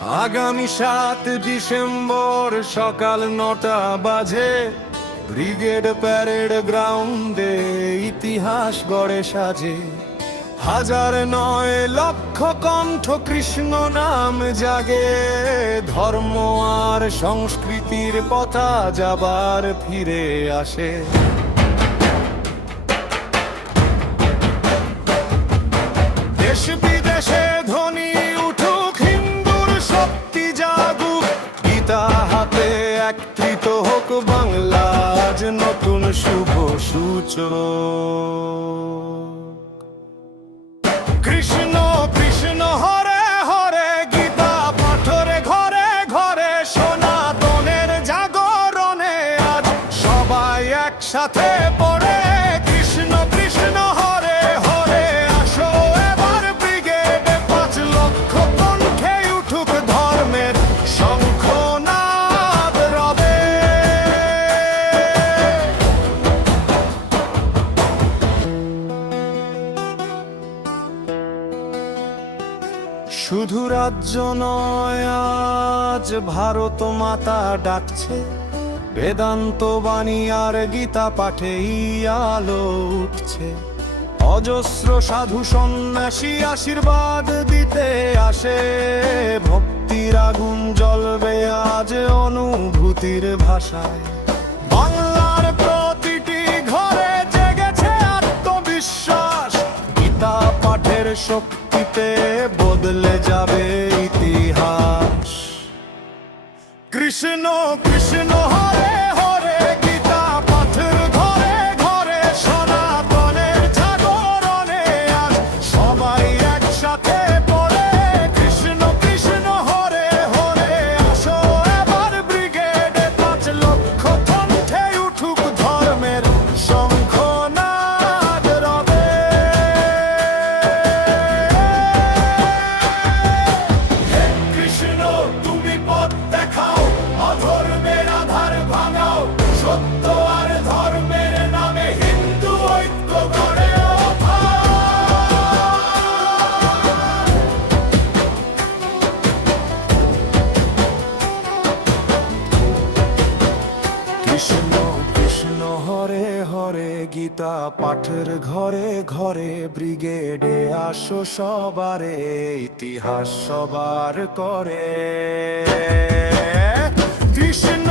আগামী সাত ডিসেম্বর সকাল নটা বাজে। ব্রিগেড প্যারেড গ্রাউন্ডে ইতিহাস গড়ে সাজে। হাজার নয় লক্ষ কণ্ঠ কৃষ্ণ নাম জাগে। ধর্ম আর সংস্কৃতির পথা যাবার ফিরে আসে। শুভ সূচক। কৃষ্ণ কৃষ্ণ, হরে হরে, গীতা পাঠরে ঘরে ঘরে, সনাতনের জাগরণে আজ সবাই একসাথে পড়ে শুধু রাজ্য নয়, আজ ভারত মাতা ডাকছে। বেদান্ত বাণী আর গীতা পাঠে আলো উঠছে। অজস্র সাধু সন্ন্যাসী আশীর্বাদ দিতে আসে। ভক্তির আগুন জ্বলবে আজ অনুভূতির ভাষায়। বাংলার প্রতিটি ঘরে জেগেছে আত্মবিশ্বাস। গীতা পাঠের শক্তিতে বদলে যাবে ইতিহাস। কৃষ্ণ কৃষ্ণ হরে গীতা পাঠের ঘরে ঘরে ব্রিগেডে আসো সবারে ইতিহাস সবার করে। কৃষ্ণ